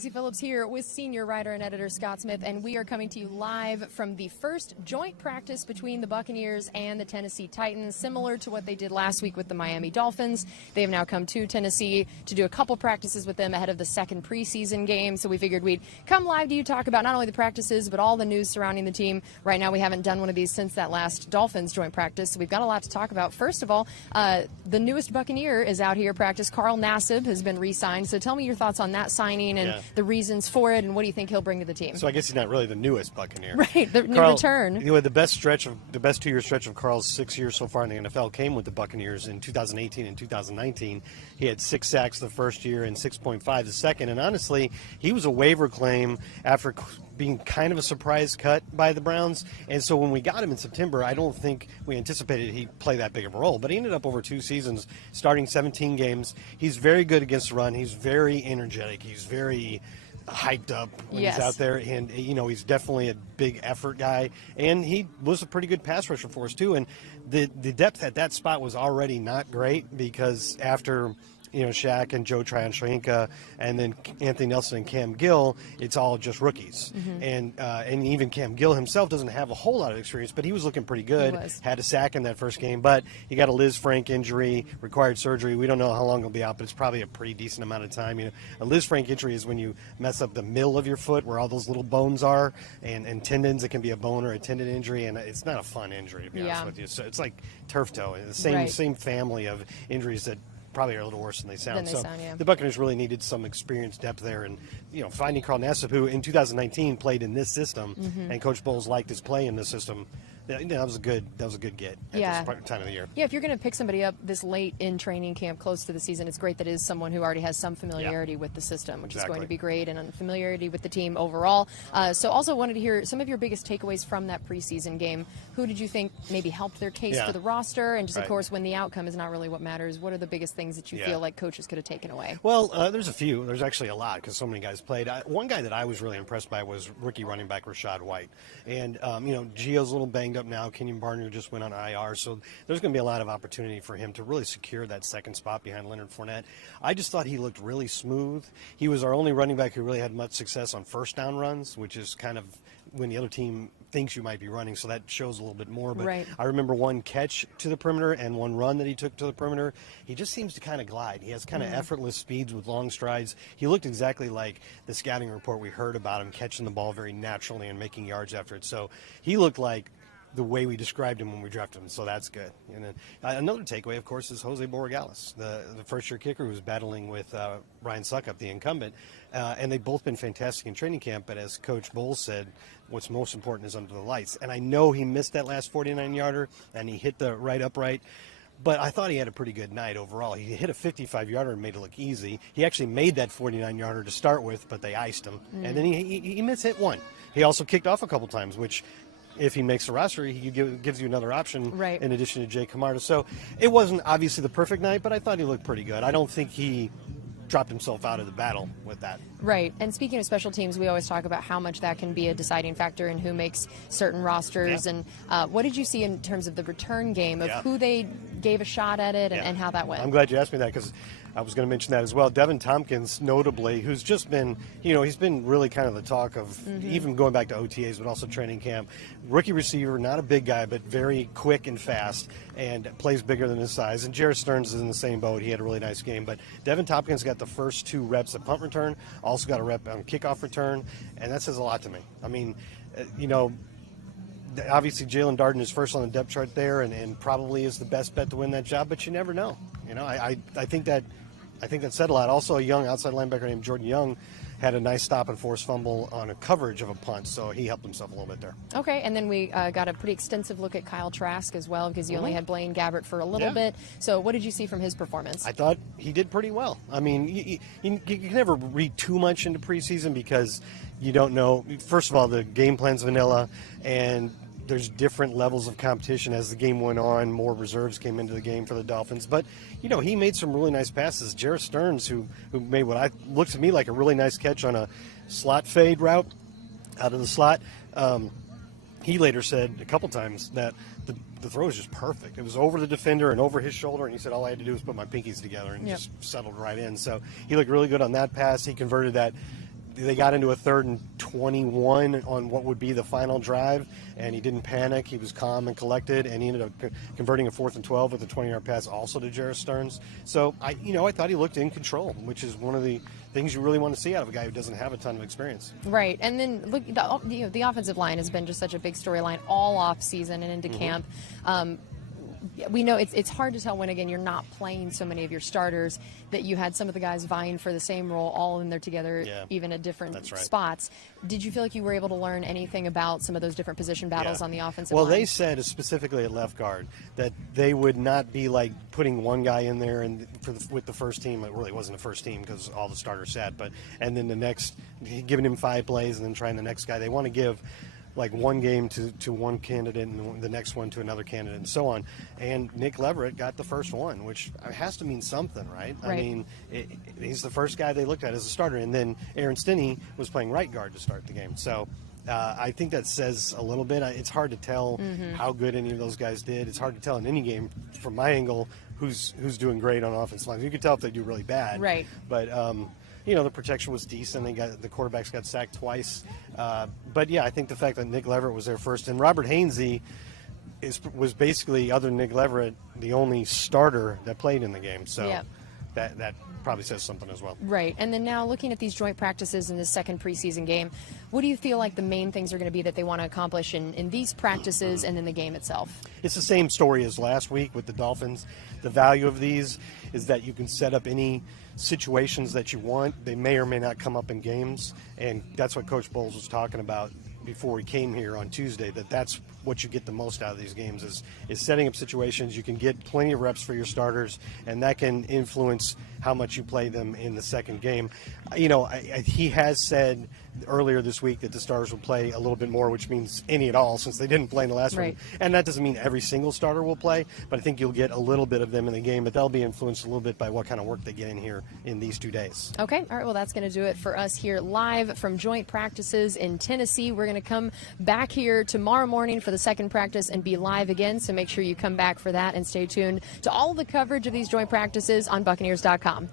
Stacey Phillips here with senior writer and editor Scott Smith, and we are coming to you live from the first joint practice between the Buccaneers and the Tennessee Titans, similar to what they did last week with the Miami Dolphins. They have now come to Tennessee to do a couple practices with them ahead of the second preseason game, so we figured we'd come live to you, talk about not only the practices, but all the news surrounding the team. Right now, we haven't done one of these since that last Dolphins joint practice, so we've got a lot to talk about. First of all, the newest Buccaneer is out here practice. Carl Nassib has been re-signed, so tell me your thoughts on that signing and the reasons for it, and what do you think he'll bring to the team? So I guess he's not really the newest Buccaneer. Right, the new return. You know, the best 2-year stretch of Carl's 6 years so far in the NFL came with the Buccaneers in 2018 and 2019. He had 6 sacks the first year and 6.5 the second, and honestly, he was a waiver claim after being kind of a surprise cut by the Browns, and so when we got him in September, I don't think we anticipated he'd play that big of a role, but he ended up over 2 seasons starting 17 games. He's very good against the run. He's very energetic. He's very hyped up when he's out there, and you know, he's definitely a big effort guy, and he was a pretty good pass rusher for us too. And the depth at that spot was already not great, because after Shaq and Joe Tryon-Shoyinka, and then Anthony Nelson and Cam Gill, it's all just rookies. And even Cam Gill himself doesn't have a whole lot of experience, but he was looking pretty good. Had a sack in that first game, but he got a Liz Frank injury, required surgery. We don't know how long he'll be out, but it's probably a pretty decent amount of time. A Liz Frank injury is when you mess up the middle of your foot where all those little bones are, and tendons. It can be a bone or a tendon injury, and it's not a fun injury, to be honest with you. So it's like turf toe, the same family of injuries that probably are a little worse than they sound. The Buccaneers really needed some experienced depth there, and finding Carl Nassib, who in 2019 played in this system, and Coach Bowles liked his play in this system. That was a good get at this time of the year. Yeah, if you're going to pick somebody up this late in training camp, close to the season, it's great that it is someone who already has some familiarity with the system, which is going to be great, and familiarity with the team overall. So also wanted to hear some of your biggest takeaways from that preseason game. Who did you think maybe helped their case for the roster? And just, of course, when the outcome is not really what matters, what are the biggest things that you feel like coaches could have taken away? Well, there's a few. There's actually a lot, because so many guys played. One guy that I was really impressed by was rookie running back Rachaad White. And, Gio's a little banged up now. Kenyon Barner just went on IR, so there's going to be a lot of opportunity for him to really secure that second spot behind Leonard Fournette. I just thought he looked really smooth. He was our only running back who really had much success on first down runs, which is kind of when the other team thinks you might be running, so that shows a little bit more. But I remember one catch to the perimeter and one run that he took to the perimeter. He just seems to kind of glide. He has kind of effortless speeds with long strides. He looked exactly like the scouting report we heard about him, catching the ball very naturally and making yards after it. So he looked like the way we described him when we drafted him, so that's good. And then another takeaway, of course, is Jose Borregales, the first-year kicker who's battling with Ryan Suckup, the incumbent, and they've both been fantastic in training camp, but as Coach Bowles said, what's most important is under the lights. And I know he missed that last 49-yarder, and he hit the right upright, but I thought he had a pretty good night overall. He hit a 55-yarder and made it look easy. He actually made that 49-yarder to start with, but they iced him, and then he hit one. He also kicked off a couple times, which, if he makes the roster, he gives you another option in addition to Jay Camarda. So it wasn't obviously the perfect night, but I thought he looked pretty good. I don't think he dropped himself out of the battle with that. Right. And speaking of special teams, we always talk about how much that can be a deciding factor in who makes certain rosters. And what did you see in terms of the return game, of who they gave a shot at it and how that went? I'm glad you asked me that, because I was going to mention that as well. Devin Tompkins, notably, who's just been, he's been really kind of the talk of even going back to OTAs, but also training camp. Rookie receiver, not a big guy, but very quick and fast, and plays bigger than his size. And Jarrett Stearns is in the same boat. He had a really nice game. But Devin Tompkins got the first 2 reps at punt return, also got a rep on kickoff return, and that says a lot to me. I mean, obviously Jalen Darden is first on the depth chart there, and probably is the best bet to win that job, but you never know. I think that said a lot. Also, a young outside linebacker named Jordan Young had a nice stop and force fumble on a coverage of a punt, so he helped himself a little bit there. Okay, and then we got a pretty extensive look at Kyle Trask as well, because you only had Blaine Gabbert for a little bit. So what did you see from his performance? I thought he did pretty well. I mean, you can never read too much into preseason, because you don't know. First of all, the game plan's vanilla, and there's different levels of competition as the game went on. More reserves came into the game for the Dolphins. But, he made some really nice passes. Jarrett Stearns, who made what looked to me like a really nice catch on a slot fade route out of the slot, he later said a couple times that the throw was just perfect. It was over the defender and over his shoulder, and he said all I had to do was put my pinkies together and just settled right in. So he looked really good on that pass. He converted that they got into a 3rd and 21 on what would be the final drive, and he didn't panic. He was calm and collected, and he ended up converting a 4th and 12 with a 20-yard pass also to Jarrett Stearns. So I thought he looked in control, which is one of the things you really want to see out of a guy who doesn't have a ton of experience. Right, and then look, the offensive line has been just such a big storyline all off season and into camp. We know it's hard to tell when, again, you're not playing so many of your starters, that you had some of the guys vying for the same role all in there together, even at different spots. Did you feel like you were able to learn anything about some of those different position battles on the offensive line? Well, they said specifically at left guard that they would not be like putting one guy in there and with the first team. It really wasn't the first team because all the starters sat, and then the next, giving him 5 plays and then trying the next guy. They want to give like one game to one candidate and the next one to another candidate and so on. And Nick Leverett got the first one, which has to mean something, right? I mean, he's the first guy they looked at as a starter. And then Aaron Stinney was playing right guard to start the game. So I think that says a little bit. It's hard to tell how good any of those guys did. It's hard to tell in any game from my angle who's doing great on offensive lines. You can tell if they do really bad. Right. But the protection was decent. The quarterbacks got sacked twice. But I think the fact that Nick Leverett was there first, and Robert Hainsey was basically, other than Nick Leverett, the only starter that played in the game. So that probably says something as well. Right. And then now looking at these joint practices in the second preseason game, what do you feel like the main things are going to be that they want to accomplish in these practices and in the game itself? It's the same story as last week with the Dolphins. The value of these is that you can set up any situations that you want. They may or may not come up in games, and that's what Coach Bowles was talking about before he came here on Tuesday, that's what you get the most out of these games is setting up situations. You can get plenty of reps for your starters, and that can influence how much you play them in the second game. He has said earlier this week that the starters will play a little bit more, which means any at all, since they didn't play in the last one. And that doesn't mean every single starter will play, but I think you'll get a little bit of them in the game, but they'll be influenced a little bit by what kind of work they get in here in these 2 days. Okay. All right. Well, that's going to do it for us here live from joint practices in Tennessee. We're going to come back here tomorrow morning for the second practice and be live again, so make sure you come back for that and stay tuned to all of the coverage of these joint practices on Buccaneers.com.